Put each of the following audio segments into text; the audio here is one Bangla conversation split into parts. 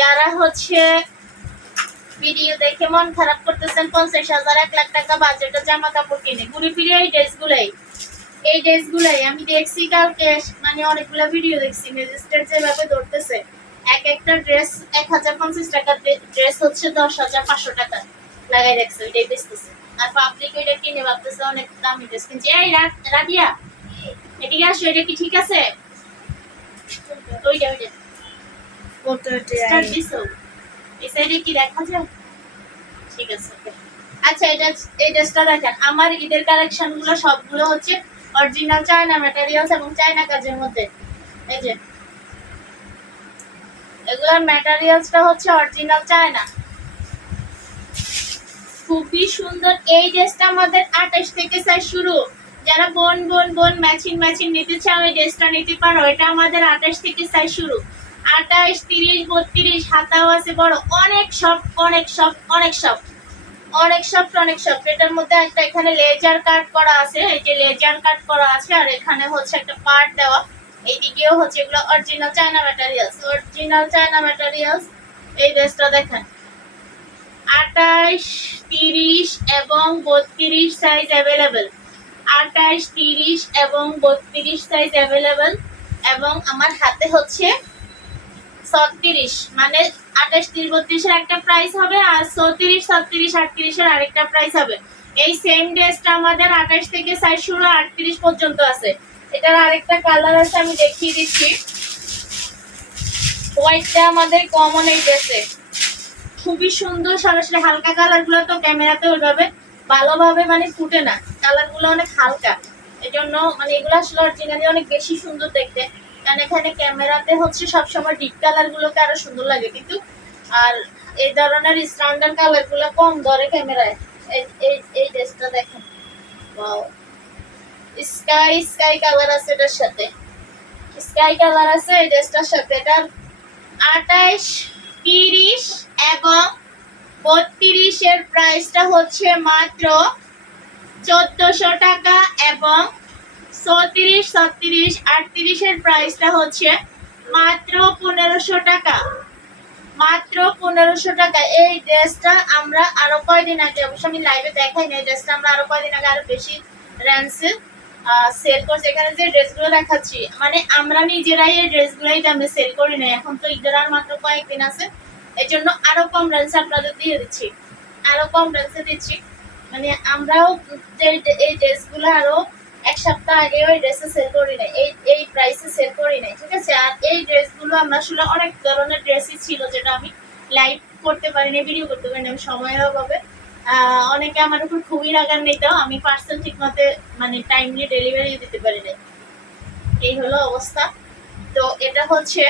যারা হচ্ছে ভিডিও দেখে মন খারাপ করতেছেন, পঞ্চাশ হাজার, এক লাখ টাকা বাজেটের জামা কাপড় কিনে। ঘুরে ফিরে এই ড্রেসগুলাই এই ড্রেসগুলাই আমি দেখছি কালকে মানে অনেকগুলো ভিডিও দেখছি ম্যাজিস্ট্রেট যেভাবে ধরতেছে, এক একটা ড্রেস এক হাজার পঞ্চাশ ড্রেস হচ্ছে দশ হাজার পাঁচশো টাকা লাগাই রাখছে, ওইটাই বেচতেছে। আর পাবলিক ওইটা কিনে ভাবতেছে, অনেক দামি ড্রেস কিনছে। এই এদিকে আসো, এটা কি ঠিক আছে? ওইটা ওইটা। এই সাইডে কি দেখা যায়? ঠিক আছে আচ্ছা এটা এই ড্রেসটা দেখেন আমার ঈদের কালেকশনগুলো সবগুলো হচ্ছে অরিজিনাল চায়না ম্যাটেরিয়ালস এবং চায়না কাজের মধ্যে। এই যে। এগুলোর ম্যাটেরিয়ালসটা হচ্ছে অরিজিনাল চায়না খুবই সুন্দর। এই ড্রেসটা আমাদের আঠাশ থেকে সাইজ শুরু। যারা বোন বোন বোন ম্যাচিং ম্যাচিং নিতে চাও এই ড্রেসটা নিতে পারো। এটা আমাদের আঠাশ থেকে সাইজ শুরু। আঠাশ, তিরিশ, বত্রিশ হাতাও আছে, বড়। অনেক সব অনেক সব অনেক সব। অনেক সব অনেক সব। এটার মধ্যে একটা এখানে লেজার কাট করা আছে। এই যে লেজার কাট করা আছে, আর এখানে হচ্ছে একটা পার্ট দেওয়া। এইদিকেও হচ্ছে এগুলো original China materials original China materials এই ড্রেসটা দেখেন। আঠাশ, তিরিশ এবং বত্রিশ সাইজ অ্যাভেলেবেল আঠাশ, তিরিশ এবং বত্রিশ সাইজ অ্যাভেলেবেল এবং আমার হাতে হচ্ছে ছত্রিশ মানে আঠাশ, তিরিশ, বত্রিশের একটা প্রাইস হবে আর চৌত্রিশ, ছত্রিশ, আটত্রিশের আরেকটা প্রাইস হবে। এই সেম ড্রেসটা আমাদের আঠাশ থেকে সাইজ শুরু, আটত্রিশ পর্যন্ত আছে। এটার আরেকটা কালার আছে, আমি দেখিয়ে দিচ্ছি। হোয়াইটটা আমাদের কমন এই ড্রেসে খুবই সুন্দর, সরাসরি হালকা কালারগুলো তো ক্যামেরাতে ওইভাবে ভালোভাবে মানে ফুটে না। কালারগুলো অনেক হালকা। এই জন্য মানে এগুলো আসলে অরিজিনালি অনেক বেশি সুন্দর দেখতে। কারণ এখানে ক্যামেরাতে হচ্ছে সবসময় ডিপ কালার গুলোকে আরও সুন্দর লাগে, কিন্তু আর এই ধরনের স্ট্যান্ডার্ড কালারগুলো কম ধরে ক্যামেরায়। এই এই ড্রেসটা দেখেন। স্কাই স্কাই কালার আছে এটার সাথে। স্কাই কালার আছে এই ড্রেসটার সাথে। এটার আঠাইশ তিরিশ এবং বত্রিশের প্রাইসটা হচ্ছে মাত্র চোদ্দশো টাকা এবং চৌত্রিশ ছত্রিশ আটত্রিশের প্রাইসটা হচ্ছে মাত্র পনেরোশো টাকা। মাত্র পনেরোশো টাকা। এই ড্রেসটা আমরা আরও কয়দিন আগে, অবশ্য আমি লাইভে দেখাই না এই ড্রেসটা আমরা আরও কয়দিন আগে আরও বেশি র্যান্সে সেল করছি। এখানে যে ড্রেসগুলো দেখাচ্ছি মানে আমরা নিজেরাই এই ড্রেসগুলোই দামে সেল করি না এখন তো ঈদের আর মাত্র কয়েকদিন আছে। এই জন্য আরও কম রেঞ্জে আপনাদের দিয়ে দিচ্ছি। আরও কম রেঞ্জে দিচ্ছি। মানে আমরাও এই ড্রেসগুলো আরও এক সপ্তাহ আগে ওই ড্রেসে সেল করি নাই, এই এই প্রাইসে সেল করি নাই, ঠিক আছে? আর এই ড্রেসগুলো আমরা আসলে অনেক ধরনের ড্রেসই ছিল যেটা আমি লাইভ করতে পারিনি ভিডিও করতে পারিনি, আমি সময়ের অভাবে অনেকে আমার উপর খুবই রাগার নিত আমি পার্সেল ঠিক মতে মানে টাইমলি ডেলিভারি দিতে পারি নাই এই হলো অবস্থা। তো এটা হচ্ছে,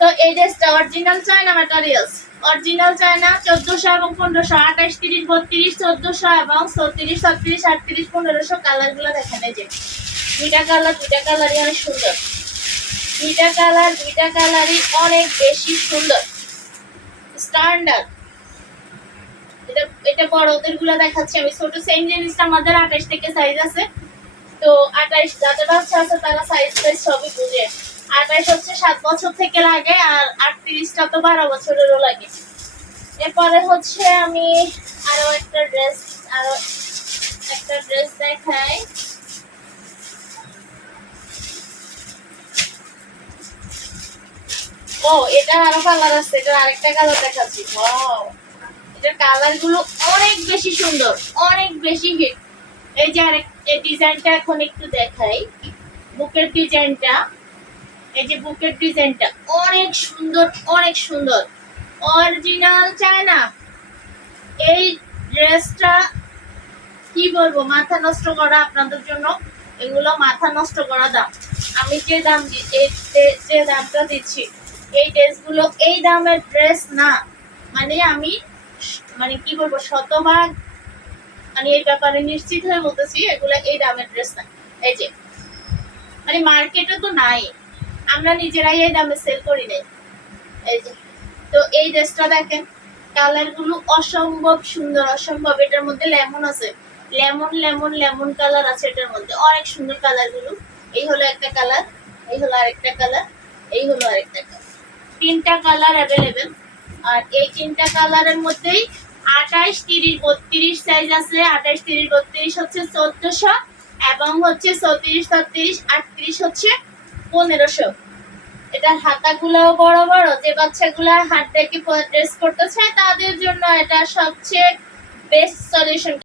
তো এই ড্রেসটা original China materials original China, চোদ্দশো এবং পনেরোশো, আঠাশ, তিরিশ, বত্রিশ, চোদ্দশো এবং চৌত্রিশ, ছত্রিশ আটত্রিশ পনেরোশো কালারগুলো দেখেন এই যে। দুইটা কালার দুইটা কালারই অনেক সুন্দর। দুইটা কালার দুইটা কালারই অনেক বেশি সুন্দর। স্ট্যান্ডার্ড এটা এটা বড়দেরগুলো দেখাচ্ছি আমি। ছোট সেম জিনিসটা আমাদের আঠাশ থেকে সাইজ আছে। তো আঠাইশ যাদের বাচ্চা আছে তারা সাইজ সাইজ সবই বুঝে। আঠাইশ হচ্ছে সাত বছর থেকে লাগে, আর আটত্রিশটা তো বারো বছরেরও লাগে। এরপরে হচ্ছে আমি আরও একটা ড্রেস আরও একটা ড্রেস দেখাই। ও, এটা আরও কালার আছে এটা আরেকটা কালার দেখাচ্ছি। ওয়াও এটার কালারগুলো অনেক বেশি সুন্দর, অনেক বেশি হিট এই যে আরেক এই ডিজাইনটা এখন একটু দেখাই। বুকের ডিজাইনটা এই যে বুকের ডিজাইনটা, অনেক সুন্দর অনেক সুন্দর। অরিজিনাল চায়না এই ড্রেসটা কি বলব, মাথা নষ্ট করা আপনাদের জন্য। এগুলো মাথা নষ্ট করা দাম। আমি যে দাম যে দামটা দিচ্ছি, এই ড্রেসগুলো এই দামের ড্রেস না। মানে আমি মানে কি বলব, শতভাগ মানে এই ব্যাপারে নিশ্চিত হয়ে বলতেছি, এগুলো এই দামের ড্রেস না। এই যে মানে মার্কেটে তো নাই। আমরা নিজেরাই এই দামে সেল করি নাই। এই যে, তো এই ড্রেসটা দেখেন কালারগুলো অসম্ভব সুন্দর, অসম্ভব। এটার মধ্যে লেমন আছে। লেমন লেমন লেমন কালার আছে এটার মধ্যে। অনেক সুন্দর কালারগুলো। এই হলো একটা কালার এই হলো আরেকটা কালার এই হলো আরেকটা কালার তিনটা কালার অ্যাভেলেবেল আর এই তিনটা কালারের মধ্যেই আঠাইশ তিরিশ, বত্রিশ সাইজ আছে। আঠাইশ তিরিশ, বত্রিশ হচ্ছে চোদ্দশো এবং হচ্ছে চৌত্রিশ ছত্রিশ, আটত্রিশ হচ্ছে পনেরোশো এটার হাতাগুলাও বড় বড়, যে বাচ্চাগুলা হাত দেখে ড্রেস করতে চায় তাদের জন্য এটা সবচেয়ে বেস্ট সলিউশন